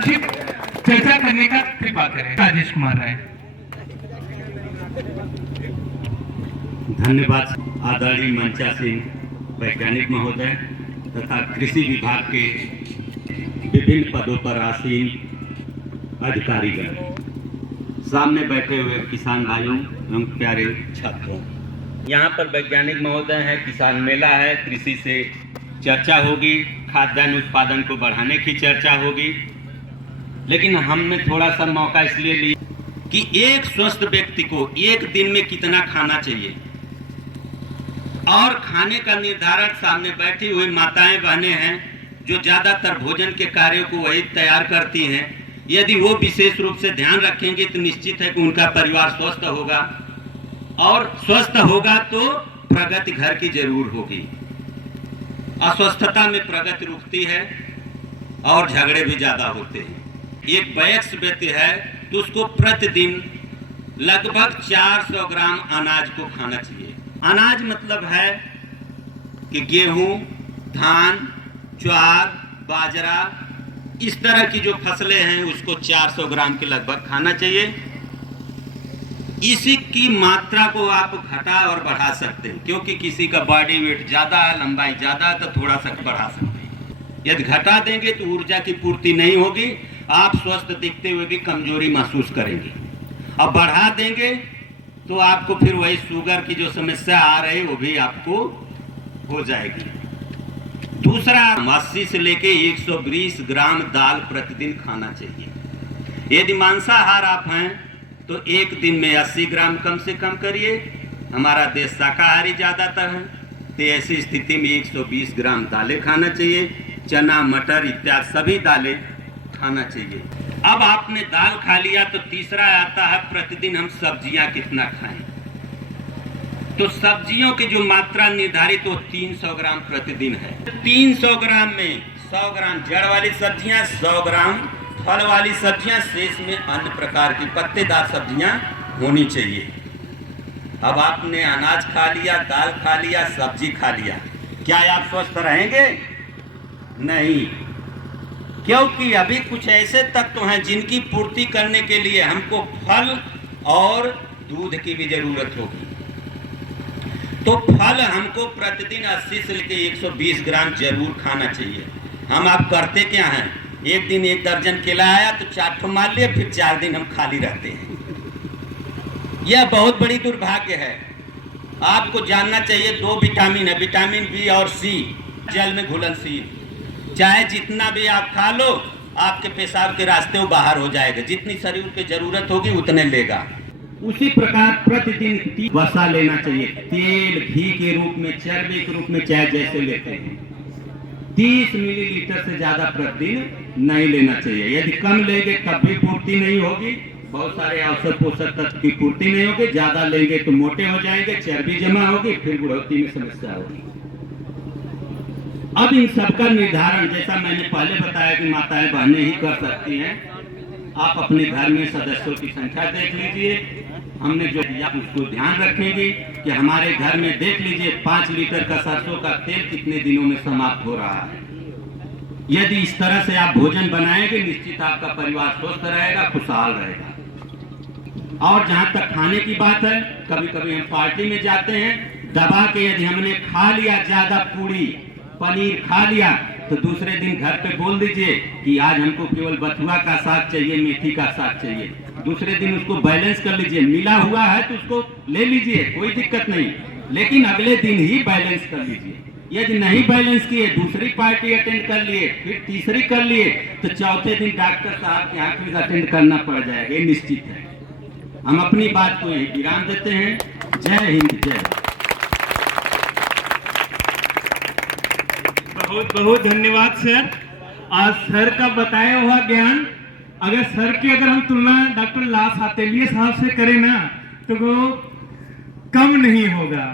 संक्षिप्त चर्चा करने का कृपा करें। राजेश कुमार राय। धन्यवाद आदरणीय मंचासीन वैज्ञानिक महोदय तथा कृषि विभाग के विभिन्न पदों पर आसीन अधिकारीगण, सामने बैठे हुए किसान भाइयों एवं प्यारे छात्रों। यहाँ पर वैज्ञानिक महोदय है, किसान मेला है, कृषि से चर्चा होगी, खाद्यान्न उत्पादन को बढ़ाने की चर्चा होगी। लेकिन हमने थोड़ा सा मौका इसलिए लिया कि एक स्वस्थ व्यक्ति को एक दिन में कितना खाना चाहिए और खाने का निर्धारण सामने बैठी हुई माताएं बहनें हैं जो ज़्यादातर भोजन के कार्यों को वही तैयार करती हैं। यदि वो विशेष रूप से ध्यान रखेंगे तो निश्चित है कि उनका परिवार स्वस्थ होगा, और स्वस्थ होगा तो प्रगति घर की जरूर होगी। अस्वस्थता में प्रगति रुकती है और झगड़े भी ज़्यादा होते हैं। एक वयस्क व्यक्ति है तो उसको प्रतिदिन लगभग 400 ग्राम अनाज को खाना चाहिए। अनाज मतलब है कि गेहूं, धान, ज्वार, बाजरा, इस तरह की जो फसलें हैं उसको 400 ग्राम के लगभग खाना चाहिए। इसी की मात्रा को आप घटा और बढ़ा सकते हैं, क्योंकि किसी का बॉडी वेट ज़्यादा है, लंबाई ज़्यादा है, तो थोड़ा सा बढ़ा सकते हैं। यदि घटा देंगे तो ऊर्जा की पूर्ति नहीं होगी, आप स्वस्थ दिखते हुए भी कमजोरी महसूस करेंगे। अब बढ़ा देंगे तो आपको फिर वही शुगर की जो समस्या आ रही वो भी आपको हो जाएगी। दूसरा, 80 से लेके 120 ग्राम दाल प्रतिदिन खाना चाहिए। यदि मांसाहार आप हैं तो एक दिन में 80 ग्राम कम से कम करिए। हमारा देश शाकाहारी ज़्यादातर है, तो ऐसी स्थिति में 120 ग्राम दालें खाना चाहिए। चना, मटर इत्यादि सभी दालें खाना चाहिए। अब आपने दाल खा लिया तो तीसरा आता है प्रतिदिन हम सब्जियां कितना खाएं। तो सब्जियों की जो मात्रा निर्धारित वो 300 ग्राम प्रतिदिन है। 300 ग्राम में 100 ग्राम जड़ वाली सब्जियां, 100 ग्राम फल वाली सब्जियां, शेष में अन्य प्रकार की पत्तेदार सब्जियां होनी चाहिए। अब आपने अनाज खा लिया, दाल खा लिया, सब्जी खा लिया, क्या आप स्वस्थ रहेंगे? नहीं, क्योंकि अभी कुछ ऐसे तत्व हैं जिनकी पूर्ति करने के लिए हमको फल और दूध की भी जरूरत होगी। तो फल हमको प्रतिदिन 80 से लेकर 120 ग्राम जरूर खाना चाहिए। हम आप करते क्या हैं, एक दिन 1 दर्जन केला आया तो 4 ठो मार लिए, फिर 4 दिन हम खाली रहते हैं। यह बहुत बड़ी दुर्भाग्य है। आपको जानना चाहिए 2 विटामिन है, विटामिन बी और सी, जल में घुलनशील। चाहे जितना भी आप खा लो, आपके पेशाब के रास्ते वो बाहर हो जाएगा। जितनी शरीर की जरूरत होगी उतने लेगा। उसी प्रकार प्रतिदिन वसा लेना चाहिए, तेल घी के रूप में, चर्बी के रूप में, चाहे जैसे लेते हैं। 30 मिलीलीटर से ज्यादा प्रतिदिन नहीं लेना चाहिए। यदि कम लेंगे तब भी पूर्ति नहीं होगी, बहुत सारे आवश्यक पोषक तत्व की पूर्ति नहीं होगी। ज्यादा लेंगे तो मोटे हो जाएंगे, चर्बी जमा होगी, फिर बुढ़ौती में समस्या होगी। अब इन सबका निर्धारण जैसा मैंने पहले बताया कि माताएं बहनें ही कर सकती हैं। आप अपने घर में सदस्यों की संख्या देख लीजिए, हमने जो दिया उसको ध्यान रखेंगे कि हमारे घर में देख लीजिए 5 लीटर का सरसों का तेल कितने दिनों में समाप्त हो रहा है। यदि इस तरह से आप भोजन बनाएंगे, निश्चित आपका परिवार स्वस्थ रहेगा, खुशहाल रहेगा। और जहाँ तक खाने की बात है, कभी कभी हम पार्टी में जाते हैं, दबा के यदि हमने खा लिया ज्यादा पूड़ी पनीर खा लिया तो दूसरे दिन घर पे बोल दीजिए कि आज हमको केवल बथुआ का साग चाहिए, मेथी का साग चाहिए। दूसरे दिन उसको बैलेंस कर लीजिए, मिला हुआ है तो उसको ले लीजिए, कोई दिक्कत नहीं, लेकिन अगले दिन ही बैलेंस कर लीजिए। यदि नहीं बैलेंस किए, दूसरी पार्टी अटेंड कर लिए, फिर तीसरी कर लिए, तो चौथे दिन डॉक्टर साहब के यहाँ फिर अटेंड करना पड़ जाएगा, ये निश्चित है। हम अपनी बात को यही विराम देते हैं। जय हिंद, जय। बहुत बहुत धन्यवाद सर। आज सर का बताया हुआ ज्ञान अगर सर की हम तुलना डॉक्टर लाल सातेलिया साहब से करें ना तो वो कम नहीं होगा।